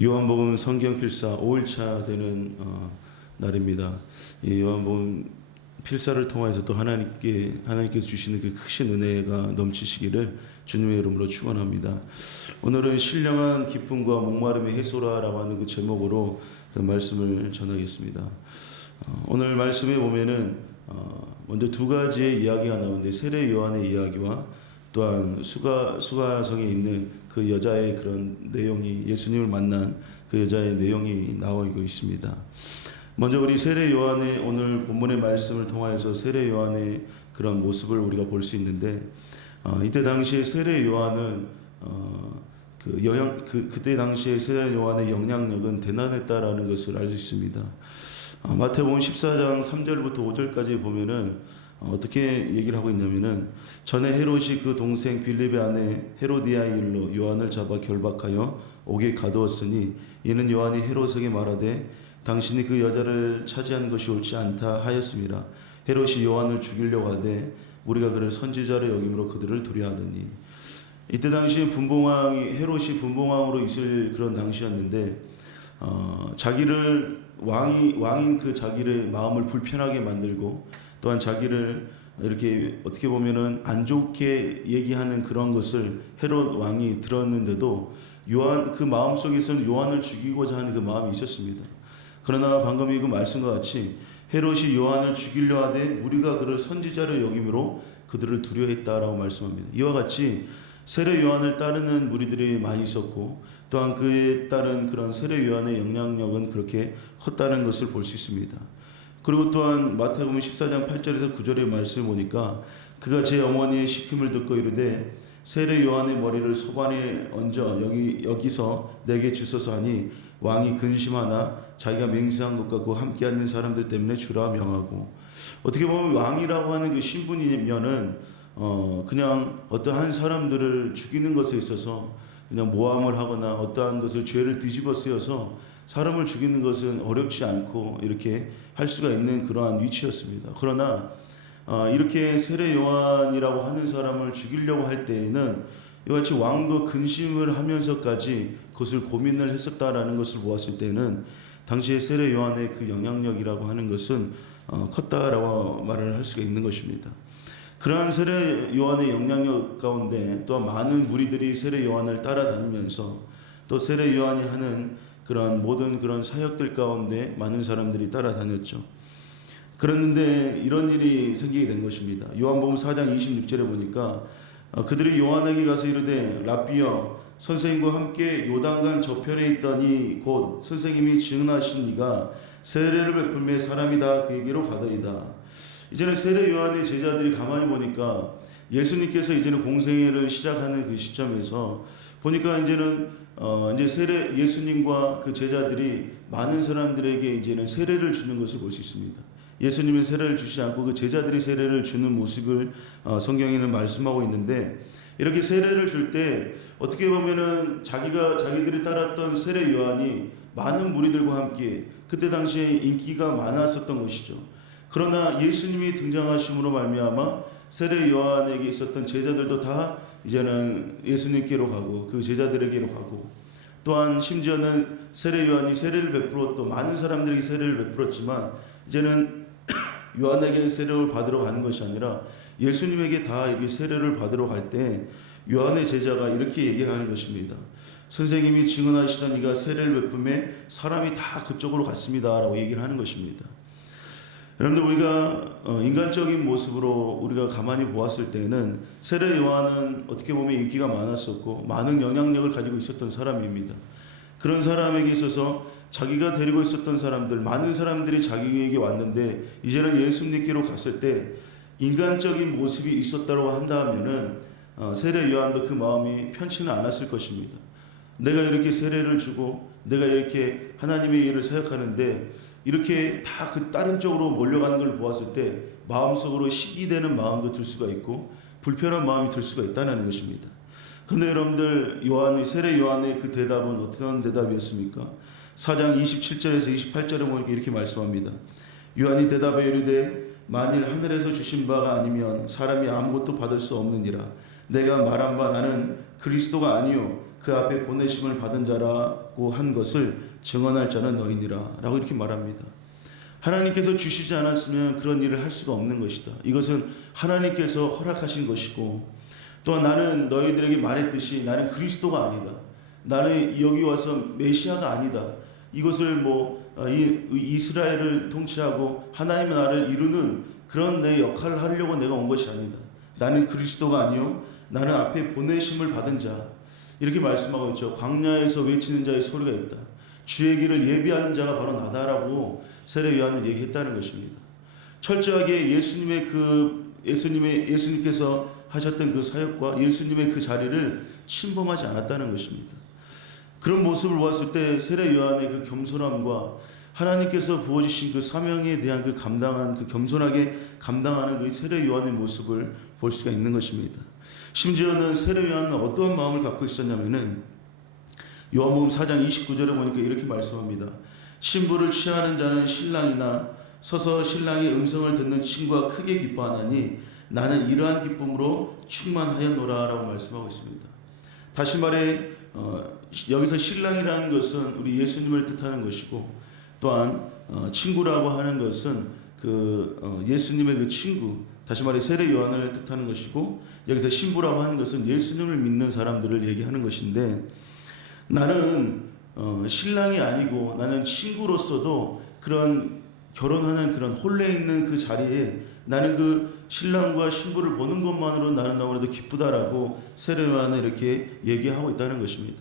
요한복음 성경 필사 5일차 되는 날입니다. 이 요한복음 필사를 통해서 또 하나님께서 주시는 그 크신 은혜가 넘치시기를 주님의 이름으로 축원합니다. 오늘은 신령한 기쁨과 목마름의 해소라라고 하는 그 제목으로 그 말씀을 전하겠습니다. 오늘 말씀에 보면은 먼저 두 가지의 이야기가 나오는데 세례 요한의 이야기와 또한 수가성에 있는 그 여자의 그런 내용이 예수님을 만난 그 여자의 내용이 나오고 있습니다. 먼저 우리 세례 요한의 오늘 본문의 말씀을 통하여서 세례 요한의 그런 모습을 우리가 볼 수 있는데 이때 당시에 세례 요한은 그때 당시에 세례 요한의 영향력은 대단했다라는 것을 알 수 있습니다. 마태복음 14장 3절부터 5절까지 보면은 어떻게 얘기를 하고 있냐면은 전에 헤롯이 그 동생 빌립의 아내 헤로디아의 일로 요한을 잡아 결박하여 옥에 가두었으니 이는 요한이 헤롯에게 말하되 당신이 그 여자를 차지하는 것이 옳지 않다 하였습니다. 헤롯이 요한을 죽이려고 하되 우리가 그를 선지자로 여김으로 그들을 두려워하더니 이때 당시에 헤롯이 분봉왕으로 있을 그런 당시였는데 자기를 왕인 그 자기의 마음을 불편하게 만들고 또한 자기를 이렇게 어떻게 보면은 안 좋게 얘기하는 그런 것을 헤롯 왕이 들었는데도 요한 그 마음 속에서는 요한을 죽이고자 하는 그 마음이 있었습니다. 그러나 방금 이 그 말씀과 같이 헤롯이 요한을 죽이려 하되 우리가 그를 선지자로 여김으로 그들을 두려워했다라고 말씀합니다. 이와 같이 세례 요한을 따르는 무리들이 많이 있었고 또한 그에 따른 그런 세례 요한의 영향력은 그렇게 컸다는 것을 볼 수 있습니다. 그리고 또한 마태복음 14장 8절에서 9절의 말씀을 보니까 그가 제 어머니의 시킴을 듣고 이르되 세례 요한의 머리를 소반에 얹어 여기서 내게 주소서 하니 왕이 근심하나 자기가 맹세한 것과 그 함께 앉는 사람들 때문에 주라 명하고 어떻게 보면 왕이라고 하는 그 신분이면은 그냥 어떠한 사람들을 죽이는 것에 있어서 그냥 모함을 하거나 어떠한 것을 죄를 뒤집어 쓰여서 사람을 죽이는 것은 어렵지 않고 이렇게 할 수가 있는 그러한 위치였습니다. 그러나 이렇게 세례 요한이라고 하는 사람을 죽이려고 할 때에는 이와 같이 왕도 근심을 하면서까지 그것을 고민을 했었다라는 것을 보았을 때는 당시에 세례 요한의 그 영향력이라고 하는 것은 컸다라고 말을 할 수가 있는 것입니다. 그러한 세례 요한의 영향력 가운데 또한 많은 무리들이 세례 요한을 따라다니면서 또 세례 요한이 하는 그런 모든 그런 사역들 가운데 많은 사람들이 따라다녔죠. 그랬는데 이런 일이 생기게 된 것입니다. 요한복음 4장 26절에 보니까 그들이 요한에게 가서 이르되 랍비여 선생님과 함께 요단강 저편에 있더니 곧 선생님이 증언하신 이가 세례를 베풀매 사람이 다 그에게로 가더이다. 이제는 세례 요한의 제자들이 가만히 보니까 예수님께서 이제는 공생애를 시작하는 그 시점에서 보니까 이제는 이제 예수님과 그 제자들이 많은 사람들에게 이제는 세례를 주는 것을 볼 수 있습니다. 예수님은 세례를 주시지 않고 그 제자들이 세례를 주는 모습을 성경에는 말씀하고 있는데 이렇게 세례를 줄 때 어떻게 보면은 자기들이 따랐던 세례 요한이 많은 무리들과 함께 그때 당시에 인기가 많았었던 것이죠. 그러나 예수님이 등장하심으로 말미암아 세례 요한에게 있었던 제자들도 다 이제는 예수님께로 가고 그 제자들에게로 가고 또한 심지어는 세례 요한이 세례를 베풀었고 많은 사람들에게 세례를 베풀었지만 이제는 요한에게 세례를 받으러 가는 것이 아니라 예수님에게 다 이렇게 세례를 받으러 갈 때 요한의 제자가 이렇게 얘기를 하는 것입니다. 선생님이 증언하시던 이가 세례를 베품에 사람이 다 그쪽으로 갔습니다 라고 얘기를 하는 것입니다. 여러분들 우리가 인간적인 모습으로 우리가 가만히 보았을 때는 세례 요한은 어떻게 보면 인기가 많았었고 많은 영향력을 가지고 있었던 사람입니다. 그런 사람에게 있어서 자기가 데리고 있었던 사람들 많은 사람들이 자기에게 왔는데 이제는 예수님께로 갔을 때 인간적인 모습이 있었다고 한다면은 세례 요한도 그 마음이 편치는 않았을 것입니다. 내가 이렇게 세례를 주고 내가 이렇게 하나님의 일을 사역하는데 이렇게 다 그 다른 쪽으로 몰려가는 걸 보았을 때 마음속으로 시기되는 마음도 들 수가 있고 불편한 마음이 들 수가 있다는 것입니다. 그런데 여러분들 세례 요한의 그 대답은 어떤 대답이었습니까? 4장 27절에서 28절에 보니까 이렇게 말씀합니다. 요한이 대답하여 이르되 만일 하늘에서 주신 바가 아니면 사람이 아무것도 받을 수 없느니라. 내가 말한 바 나는 그리스도가 아니요 그 앞에 보내심을 받은 자라고 한 것을 증언할 자는 너희니라 라고 이렇게 말합니다. 하나님께서 주시지 않았으면 그런 일을 할 수가 없는 것이다. 이것은 하나님께서 허락하신 것이고, 또한 나는 너희들에게 말했듯이 나는 그리스도가 아니다. 나는 여기 와서 메시아가 아니다. 이것을 이스라엘을 통치하고 하나님의 나라를 이루는 그런 내 역할을 하려고 내가 온 것이 아니다. 나는 그리스도가 아니요 나는 앞에 보내심을 받은 자. 이렇게 말씀하고 있죠. 광야에서 외치는 자의 소리가 있다. 주의 길을 예비하는 자가 바로 나다라고 세례 요한은 얘기했다는 것입니다. 철저하게 예수님께서 하셨던 그 사역과 예수님의 그 자리를 침범하지 않았다는 것입니다. 그런 모습을 보았을 때 세례 요한의 그 겸손함과 하나님께서 부어주신 그 사명에 대한 그 겸손하게 감당하는 그 세례 요한의 모습을 볼 수가 있는 것입니다. 심지어는 세례 요한은 어떠한 마음을 갖고 있었냐면은 요한복음 4장 29절에 보니까 이렇게 말씀합니다. 신부를 취하는 자는 신랑이나 서서 신랑의 음성을 듣는 친구가 크게 기뻐하나니 나는 이러한 기쁨으로 충만하였노라 라고 말씀하고 있습니다. 다시 말해 여기서 신랑이라는 것은 우리 예수님을 뜻하는 것이고, 또한 친구라고 하는 것은 예수님의 그 친구, 다시 말해 세례 요한을 뜻하는 것이고, 여기서 신부라고 하는 것은 예수님을 믿는 사람들을 얘기하는 것인데, 나는 신랑이 아니고 나는 친구로서도 그런 결혼하는 그런 혼례 있는 그 자리에 나는 그 신랑과 신부를 보는 것만으로 나는 너무나도 기쁘다라고 세례 요한은 이렇게 얘기하고 있다는 것입니다.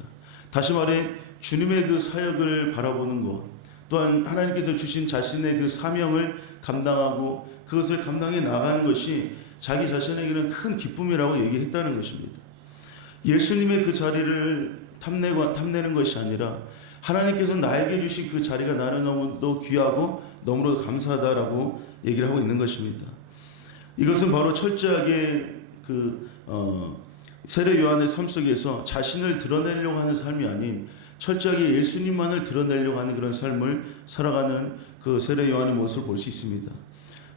다시 말해 주님의 그 사역을 바라보는 것, 또한 하나님께서 주신 자신의 그 사명을 감당하고 그것을 감당해 나가는 것이 자기 자신에게는 큰 기쁨이라고 얘기했다는 것입니다. 예수님의 그 자리를 탐내는 것이 아니라 하나님께서 나에게 주신 그 자리가 나는 너무도 귀하고 너무도 감사하다라고 얘기를 하고 있는 것입니다. 이것은 바로 철저하게 세례 요한의 삶 속에서 자신을 드러내려고 하는 삶이 아닌 철저하게 예수님만을 드러내려고 하는 그런 삶을 살아가는 그 세례 요한의 모습을 볼 수 있습니다.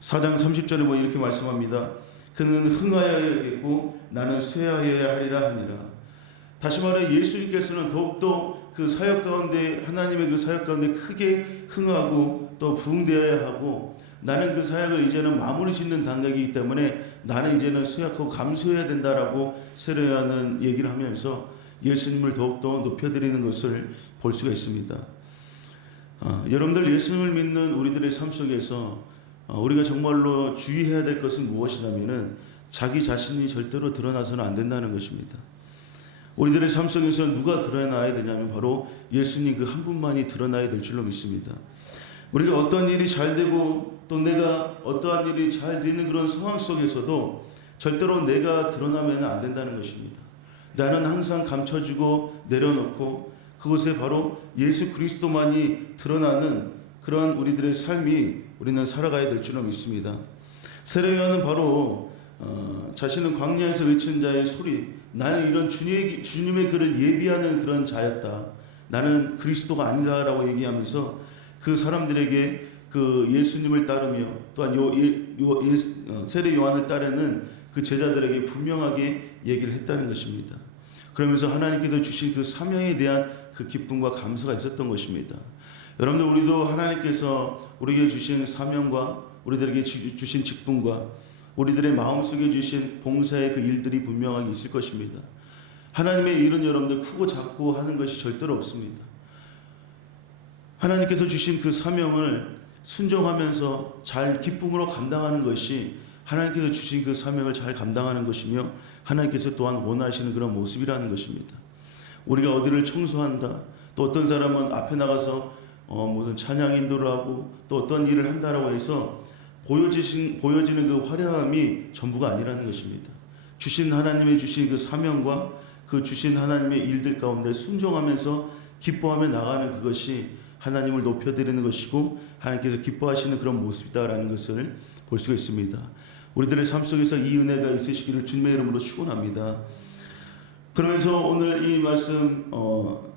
4장 30절에 이렇게 말씀합니다. 그는 흥하여야겠고 나는 쇠하여야 하리라 하니라. 다시 말해 예수님께서는 더욱더 그 사역 가운데, 하나님의 그 사역 가운데 크게 흥하고 또 부흥되어야 하고, 나는 그 사역을 이제는 마무리 짓는 단계이기 때문에 나는 이제는 쇠약하고 감수해야 된다라고 세례 요한은 얘기를 하면서 예수님을 더욱더 높여드리는 것을 볼 수가 있습니다. 여러분들, 예수님을 믿는 우리들의 삶 속에서 우리가 정말로 주의해야 될 것은 무엇이냐면은 자기 자신이 절대로 드러나서는 안 된다는 것입니다. 우리들의 삶 속에서 누가 드러나야 되냐면 바로 예수님 그 한 분만이 드러나야 될 줄로 믿습니다. 우리가 어떤 일이 잘 되고 또 내가 어떠한 일이 잘 되는 그런 상황 속에서도 절대로 내가 드러나면 안 된다는 것입니다. 나는 항상 감춰주고 내려놓고 그곳에 바로 예수 그리스도만이 드러나는 그런 우리들의 삶이 우리는 살아가야 될 줄로 믿습니다. 세례 요한은 바로 자신은 광야에서 외친 자의 소리, 나는 이런 주님의 글을 예비하는 그런 자였다. 나는 그리스도가 아니라라고 얘기하면서 그 사람들에게 그 예수님을 따르며 또한 세례 요한을 따르는 그 제자들에게 분명하게 얘기를 했다는 것입니다. 그러면서 하나님께서 주신 그 사명에 대한 그 기쁨과 감사가 있었던 것입니다. 여러분들, 우리도 하나님께서 우리에게 주신 사명과 우리들에게 주신 직분과 우리들의 마음속에 주신 봉사의 그 일들이 분명하게 있을 것입니다. 하나님의 일은 여러분들 크고 작고 하는 것이 절대로 없습니다. 하나님께서 주신 그 사명을 순종하면서 잘 기쁨으로 감당하는 것이 하나님께서 주신 그 사명을 잘 감당하는 것이며 하나님께서 또한 원하시는 그런 모습이라는 것입니다. 우리가 어디를 청소한다, 또 어떤 사람은 앞에 나가서 무슨 찬양 인도를 하고 또 어떤 일을 한다라고 해서 보여지는 그 화려함이 전부가 아니라는 것입니다. 하나님의 주신 그 사명과 그 주신 하나님의 일들 가운데 순종하면서 기뻐하며 나가는 그것이 하나님을 높여드리는 것이고 하나님께서 기뻐하시는 그런 모습이다라는 것을 볼 수가 있습니다. 우리들의 삶 속에서 이 은혜가 있으시기를 주님의 이름으로 축원합니다. 그러면서 오늘 이 말씀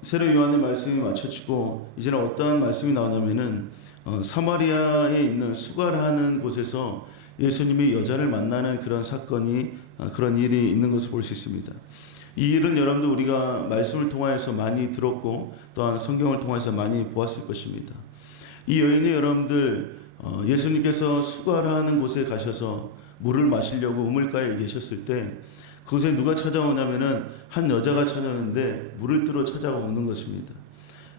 세례 요한의 말씀이 마쳐지고 이제는 어떠한 말씀이 나오냐면은 사마리아에 있는 수가라는 곳에서 예수님이 여자를 만나는 그런 사건이 그런 일이 있는 것을 볼 수 있습니다. 이 일은 여러분들 우리가 말씀을 통하여서 많이 들었고 또한 성경을 통해서 많이 보았을 것입니다. 이 여인이 여러분들 예수님께서 수가라는 곳에 가셔서 물을 마시려고 우물가에 계셨을 때 그곳에 누가 찾아오냐면은 한 여자가 찾아오는데 물을 뜨러 찾아오는 것입니다.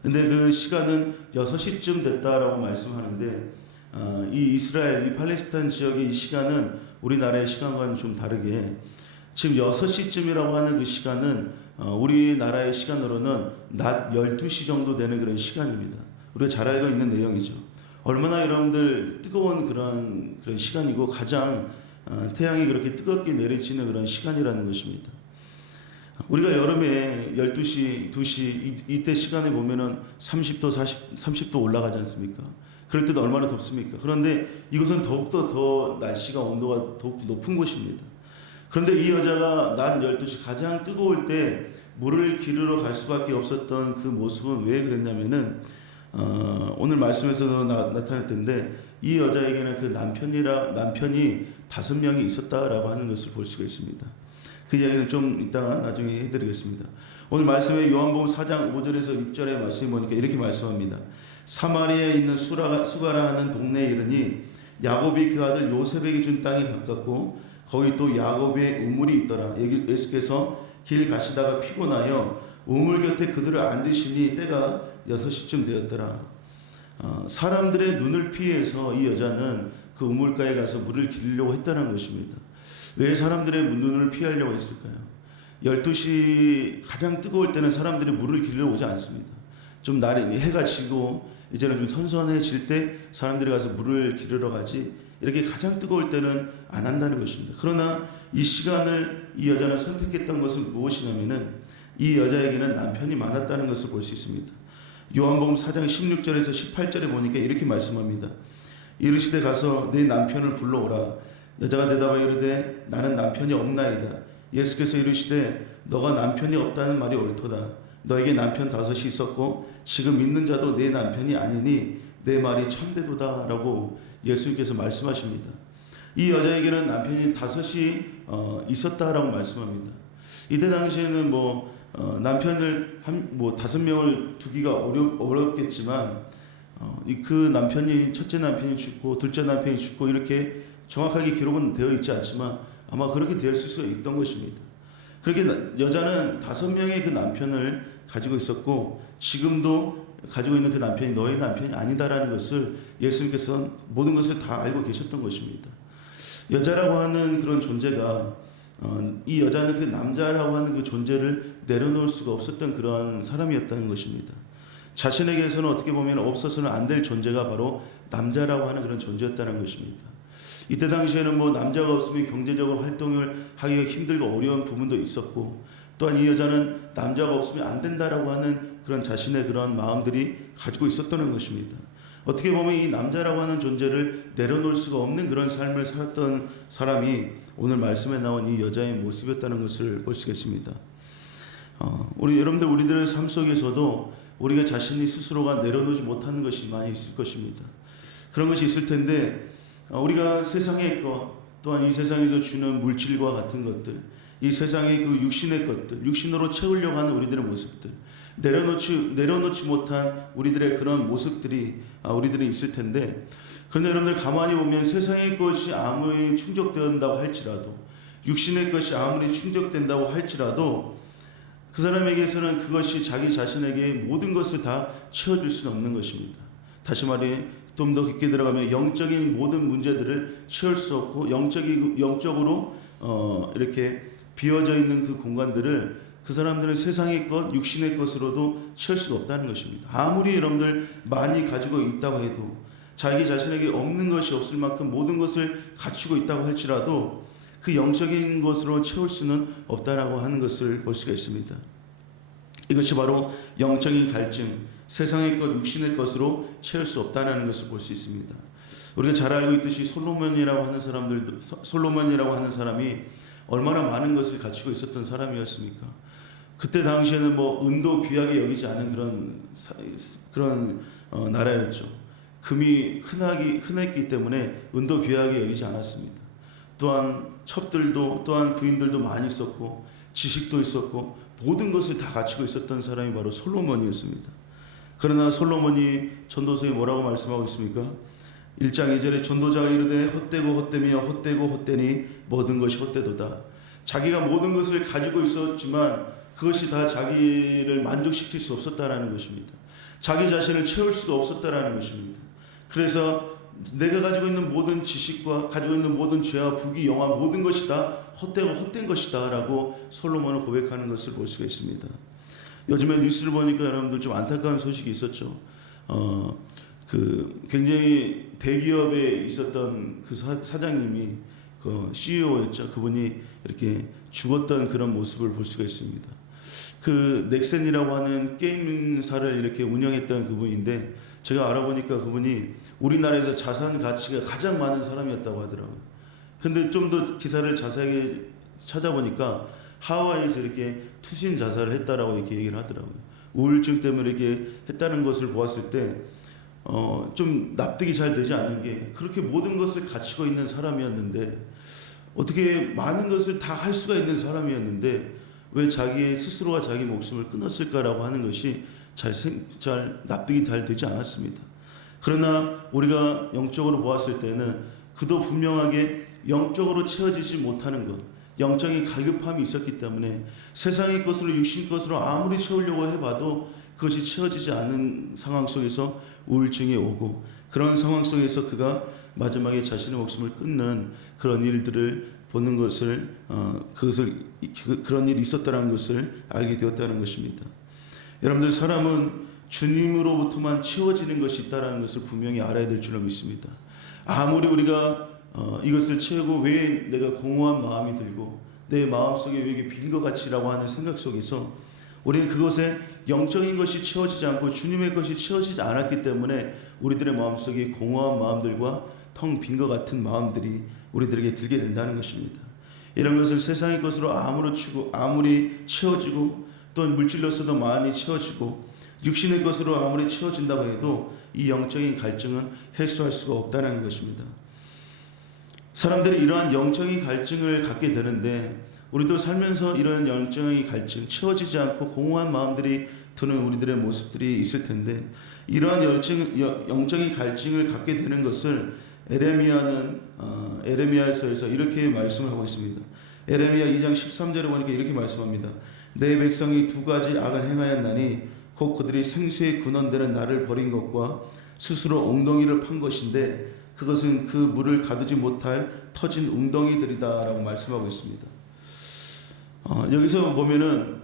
근데 그 시간은 6시쯤 됐다라고 말씀하는데 이 이스라엘, 이 팔레스타인 지역의 이 시간은 우리나라의 시간과는 좀 다르게 지금 6시쯤이라고 하는 그 시간은 우리나라의 시간으로는 낮 12시 정도 되는 그런 시간입니다. 우리가 잘 알고 있는 내용이죠. 얼마나 여러분들 뜨거운 그런 시간이고 가장 태양이 그렇게 뜨겁게 내리치는 그런 시간이라는 것입니다. 우리가 여름에 12시, 2시 이때 시간에 보면은 30도, 30도 올라가지 않습니까? 그럴 때도 얼마나 덥습니까? 그런데 이곳은 더욱더 더 날씨가 온도가 더욱 높은 곳입니다. 그런데 이 여자가 낮 12시 가장 뜨거울 때 물을 기르러 갈 수밖에 없었던 그 모습은 왜 그랬냐면은 오늘 말씀에서도 나타날 텐데 이 여자에게는 그 남편이 5명이 있었다라고 하는 것을 볼 수가 있습니다. 그 이야기는 좀 이따가 나중에 해드리겠습니다. 오늘 말씀에 요한복음 4장 5절에서 6절에 말씀이 보니까 이렇게 말씀합니다. 사마리아에 있는 수가라 하는 동네에 이르니 야곱이 그 아들 요셉에게 준 땅이 가깝고 거기 또 야곱의 우물이 있더라. 예수께서 길 가시다가 피곤하여 우물 곁에 그들을 앉으시니 때가 6시쯤 되었더라. 사람들의 눈을 피해서 이 여자는 그 우물가에 가서 물을 기르려고 했다는 것입니다. 왜 사람들의 눈을 피하려고 했을까요? 12시 가장 뜨거울 때는 사람들이 물을 기르러 오지 않습니다. 좀 날이 해가 지고 이제는 좀 선선해질 때 사람들이 가서 물을 기르러 가지 이렇게 가장 뜨거울 때는 안 한다는 것입니다. 그러나 이 시간을 이 여자는 선택했던 것은 무엇이냐면은 이 여자에게는 남편이 많았다는 것을 볼 수 있습니다. 요한복음 4장 16절에서 18절에 보니까 이렇게 말씀합니다. 이르시되 가서 내 남편을 불러오라. 여자가 대답하여 이르되 나는 남편이 없나이다. 예수께서 이르시되 너가 남편이 없다는 말이 옳도다. 너에게 남편 5이 있었고 지금 있는 자도 내 남편이 아니니 내 말이 참되도다 라고 예수님께서 말씀하십니다. 이 여자에게는 남편이 5이 있었다라고 말씀합니다. 이때 당시에는 남편을 5명을 두기가 어렵겠지만 그 남편이 첫째 남편이 죽고 둘째 남편이 죽고 이렇게 정확하게 기록은 되어 있지 않지만 아마 그렇게 될 수 있던 것입니다. 그렇게 여자는 5명의 그 남편을 가지고 있었고 지금도 가지고 있는 그 남편이 너의 남편이 아니다라는 것을 예수님께서는 모든 것을 다 알고 계셨던 것입니다. 여자라고 하는 그런 존재가 이 여자는 그 남자라고 하는 그 존재를 내려놓을 수가 없었던 그러한 사람이었다는 것입니다. 자신에게서는 어떻게 보면 없어서는 안 될 존재가 바로 남자라고 하는 그런 존재였다는 것입니다. 이때 당시에는 남자가 없으면 경제적으로 활동을 하기가 힘들고 어려운 부분도 있었고 또한 이 여자는 남자가 없으면 안 된다라고 하는 그런 자신의 그런 마음들이 가지고 있었다는 것입니다. 어떻게 보면 이 남자라고 하는 존재를 내려놓을 수가 없는 그런 삶을 살았던 사람이 오늘 말씀에 나온 이 여자의 모습이었다는 것을 볼 수 있습니다. 우리들의 삶 속에서도 우리가 자신이 스스로가 내려놓지 못하는 것이 많이 있을 것입니다. 그런 것이 있을 텐데 우리가 세상의 것 또한 이 세상에서 주는 물질과 같은 것들 이 세상의 그 육신의 것들 육신으로 채우려고 하는 우리들의 모습들 내려놓지 못한 우리들의 그런 모습들이 우리들이 있을 텐데 그런데 여러분들 가만히 보면 세상의 것이 아무리 충족된다고 할지라도 육신의 것이 아무리 충족된다고 할지라도 그 사람에게서는 그것이 자기 자신에게 모든 것을 다 채워줄 수는 없는 것입니다. 다시 말해 좀 더 깊게 들어가면 영적인 모든 문제들을 채울 수 없고 영적으로 이렇게 비어져 있는 그 공간들을 그 사람들은 세상의 것, 육신의 것으로도 채울 수가 없다는 것입니다. 아무리 여러분들 많이 가지고 있다고 해도 자기 자신에게 없는 것이 없을 만큼 모든 것을 갖추고 있다고 할지라도 그 영적인 것으로 채울 수는 없다라고 하는 것을 볼 수가 있습니다. 이것이 바로 영적인 갈증, 세상의 것, 육신의 것으로 채울 수 없다는 것을 볼 수 있습니다. 우리가 잘 알고 있듯이 솔로몬이라고 하는 사람이 얼마나 많은 것을 갖추고 있었던 사람이었습니까? 그때 당시에는 은도 귀하게 여기지 않은 그런 나라였죠. 금이 흔했기 때문에 은도 귀하게 여기지 않았습니다. 또한 첩들도 또한 부인들도 많이 있었고 지식도 있었고 모든 것을 다 갖추고 있었던 사람이 바로 솔로몬이었습니다. 그러나 솔로몬이 전도서에 뭐라고 말씀하고 있습니까? 1장 2절에 전도자가 이르되 헛되고 헛되며 헛되고 헛되니 모든 것이 헛되도다. 자기가 모든 것을 가지고 있었지만 그것이 다 자기를 만족시킬 수 없었다라는 것입니다. 자기 자신을 채울 수가 없었다라는 것입니다. 그래서 내가 가지고 있는 모든 지식과 가지고 있는 모든 죄와 부귀 영화 모든 것이 다 헛되고 헛된 것이다 라고 솔로몬을 고백하는 것을 볼 수가 있습니다. 요즘에 뉴스를 보니까 여러분들 좀 안타까운 소식이 있었죠. 굉장히 대기업에 있었던 그 사장님이 그 CEO였죠. 그분이 이렇게 죽었던 그런 모습을 볼 수가 있습니다. 그 넥센이라고 하는 게임사를 이렇게 운영했던 그분인데 제가 알아보니까 그분이 우리나라에서 자산 가치가 가장 많은 사람이었다고 하더라고요. 근데 좀 더 기사를 자세하게 찾아보니까 하와이에서 이렇게 투신 자살을 했다라고 이렇게 얘기를 하더라고요. 우울증 때문에 이렇게 했다는 것을 보았을 때 좀 납득이 잘 되지 않는 게 그렇게 모든 것을 갖추고 있는 사람이었는데 어떻게 많은 것을 다 할 수가 있는 사람이었는데 왜 자기의 스스로가 자기 목숨을 끊었을까라고 하는 것이 잘 납득이 잘 되지 않았습니다. 그러나 우리가 영적으로 보았을 때는 그도 분명하게 영적으로 채워지지 못하는 것, 영적인 갈급함이 있었기 때문에 세상의 것으로 육신 것으로 아무리 채우려고 해봐도 그것이 채워지지 않은 상황 속에서 우울증이 오고 그런 상황 속에서 그가 마지막에 자신의 목숨을 끊는 그런 일들을 보는 것을 그런 일이 있었다는 것을 알게 되었다는 것입니다. 여러분들 사람은 주님으로부터만 채워지는 것이 있다는 것을 분명히 알아야 될 줄로 믿습니다. 아무리 우리가 이것을 채우고 왜 내가 공허한 마음이 들고 내 마음속에 왜 이게 빈 것 같이라고 하는 생각 속에서 우리는 그것에 영적인 것이 채워지지 않고 주님의 것이 채워지지 않았기 때문에 우리들의 마음속에 공허한 마음들과 텅 빈 것 같은 마음들이 우리들에게 들게 된다는 것입니다. 이런 것은 세상의 것으로 아무리 채워지고 또 물질로서도 많이 채워지고 육신의 것으로 아무리 채워진다고 해도 이 영적인 갈증은 해소할 수가 없다는 것입니다. 사람들이 이러한 영적인 갈증을 갖게 되는데 우리도 살면서 이런 영적인 갈증, 채워지지 않고 공허한 마음들이 드는 우리들의 모습들이 있을 텐데 이러한 영적인 갈증을 갖게 되는 것을 에레미야는 에레미야서에서 이렇게 말씀을 하고 있습니다. 에레미야 2장 13절에 보니까 이렇게 말씀합니다. 내 백성이 두 가지 악을 행하였나니 곧 그들이 생수의 근원되는 나를 버린 것과 스스로 엉덩이를 판 것인데 그것은 그 물을 가두지 못할 터진 웅덩이들이다라고 말씀하고 있습니다. 여기서 보면은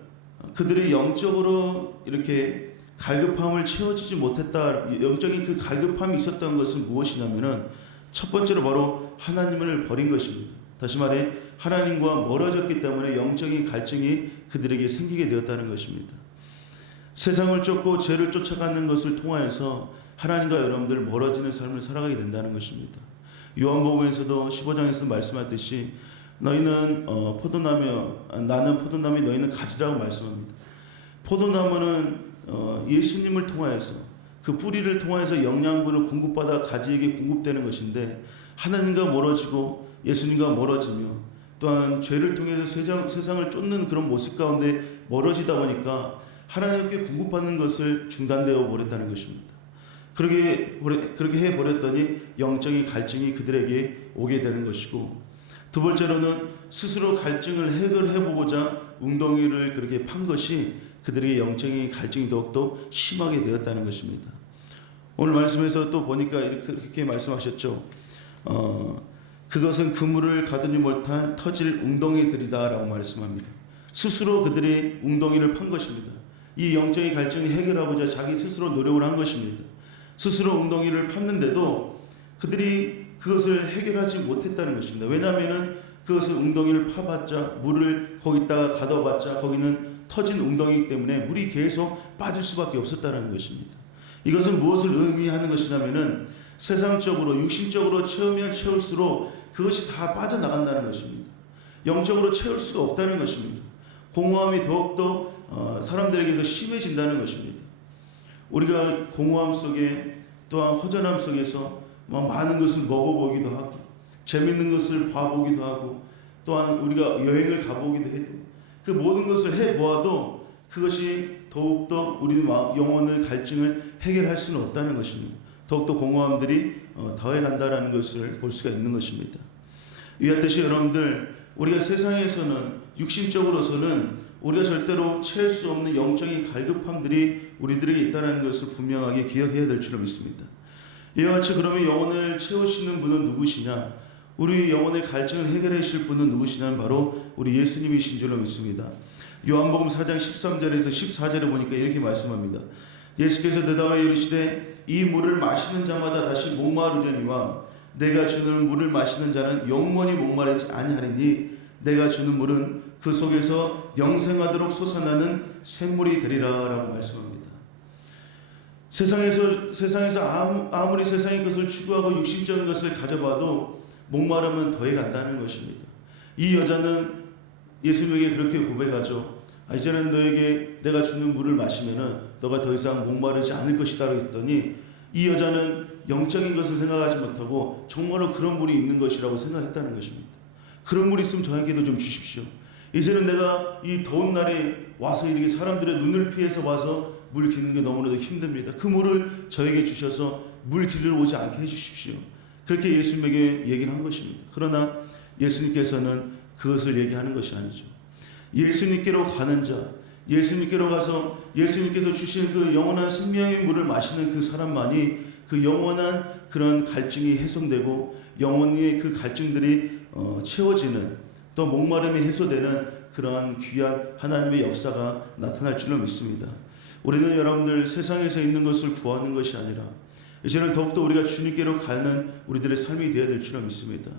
그들이 영적으로 이렇게 갈급함을 채워지지 못했다. 영적인 그 갈급함이 있었던 것은 무엇이냐면은 첫 번째로 바로 하나님을 버린 것입니다. 다시 말해 하나님과 멀어졌기 때문에 영적인 갈증이 그들에게 생기게 되었다는 것입니다. 세상을 쫓고 죄를 쫓아가는 것을 통하여서 하나님과 여러분들 멀어지는 삶을 살아가게 된다는 것입니다. 요한복음에서도 15장에서도 말씀하듯이 너희는 포도나무여 나는 포도나무 너희는 가지라고 말씀합니다. 포도나무는 예수님을 통하여서 그 뿌리를 통하여서 영양분을 공급받아 가지에게 공급되는 것인데 하나님과 멀어지고 예수님과 멀어지며 또한 죄를 통해서 세상을 쫓는 그런 모습 가운데 멀어지다 보니까 하나님께 공급받는 것을 중단되어 버렸다는 것입니다. 그렇게 해버렸더니 영적인 갈증이 그들에게 오게 되는 것이고 두 번째로는 스스로 갈증을 해결해보고자 웅덩이를 그렇게 판 것이 그들에게 영적인 갈증이 더욱더 심하게 되었다는 것입니다. 오늘 말씀에서 또 보니까 이렇게 말씀하셨죠. 그것은 그물을 가두지 못한 터질 웅덩이들이다 라고 말씀합니다. 스스로 그들이 웅덩이를 판 것입니다. 이 영적인 갈증을 해결하고자 자기 스스로 노력을 한 것입니다. 스스로 웅덩이를 팠는데도 그들이 그것을 해결하지 못했다는 것입니다. 왜냐하면 그것을 웅덩이를 파봤자 물을 거기다가 가둬봤자 거기는 터진 웅덩이이기 때문에 물이 계속 빠질 수밖에 없었다는 것입니다. 이것은 무엇을 의미하는 것이냐면은 세상적으로 육신적으로 채우면 채울수록 그것이 다 빠져나간다는 것입니다. 영적으로 채울 수가 없다는 것입니다. 공허함이 더욱더 사람들에게서 심해진다는 것입니다. 우리가 공허함 속에 또한 허전함 속에서 많은 것을 먹어보기도 하고 재밌는 것을 봐보기도 하고 또한 우리가 여행을 가보기도 해도 그 모든 것을 해보아도 그것이 더욱더 우리 영혼의 갈증을 해결할 수는 없다는 것입니다. 더욱더 공허함들이 더해간다는 것을 볼 수가 있는 것입니다. 이와 뜻이 여러분들, 우리가 세상에서는 육신적으로서는 우리가 절대로 채울 수 없는 영적인 갈급함들이 우리들에게 있다는 것을 분명하게 기억해야 될 줄로 믿습니다. 이와 같이 그러면 영혼을 채우시는 분은 누구시냐? 우리 영혼의 갈증을 해결해 주실 분은 누구시냐면 바로 우리 예수님이신 줄로 믿습니다. 요한복음 4장 13절에서 14절에 보니까 이렇게 말씀합니다. 예수께서 대답하여 이르시되 이 물을 마시는 자마다 다시 목마르려니와 내가 주는 물을 마시는 자는 영원히 목마르지 아니하리니 내가 주는 물은 그 속에서 영생하도록 솟아나는 샘물이 되리라 라고 말씀합니다. 세상에서 아무리 세상의 것을 추구하고 육신적인 것을 가져봐도 목마르면 더해간다는 것입니다. 이 여자는 예수님에게 그렇게 고백하죠. 이제는 너에게 내가 주는 물을 마시면은 너가 더 이상 목마르지 않을 것이다 했더니 이 여자는 영적인 것을 생각하지 못하고 정말로 그런 물이 있는 것이라고 생각했다는 것입니다. 그런 물이 있으면 저에게도 좀 주십시오. 이제는 내가 이 더운 날에 와서 이렇게 사람들의 눈을 피해서 와서 물 기르는 게 너무나도 힘듭니다. 그 물을 저에게 주셔서 물 기르러 오지 않게 해주십시오. 그렇게 예수님에게 얘기를 한 것입니다. 그러나 예수님께서는 그것을 얘기하는 것이 아니죠. 예수님께로 가는 자, 예수님께로 가서 예수님께서 주신 그 영원한 생명의 물을 마시는 그 사람만이 그 영원한 그런 갈증이 해소되고 영원히 그 갈증들이 채워지는, 또 목마름이 해소되는 그러한 귀한 하나님의 역사가 나타날 줄로 믿습니다. 우리는 여러분들 세상에서 있는 것을 구하는 것이 아니라 이제는 더욱더 우리가 주님께로 가는 우리들의 삶이 되어야 될 줄로 믿습니다.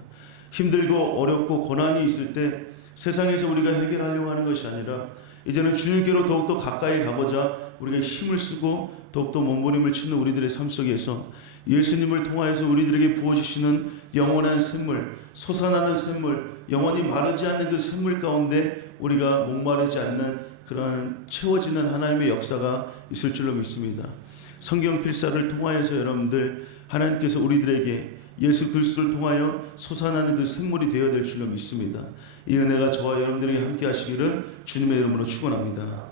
힘들고 어렵고 고난이 있을 때 세상에서 우리가 해결하려고 하는 것이 아니라 이제는 주님께로 더욱더 가까이 가보자 우리가 힘을 쓰고 더욱더 몸부림을 치는 우리들의 삶 속에서 예수님을 통하여서 우리들에게 부어주시는 영원한 샘물, 솟아나는 샘물, 영원히 마르지 않는 그 샘물 가운데 우리가 목마르지 않는 그런 채워지는 하나님의 역사가 있을 줄로 믿습니다. 성경 필사를 통하여서 여러분들 하나님께서 우리들에게 예수 그리스도를 통하여 솟아나는 그 샘물이 되어야 될 줄로 믿습니다. 이 은혜가 저와 여러분들에게 함께 하시기를 주님의 이름으로 축원합니다.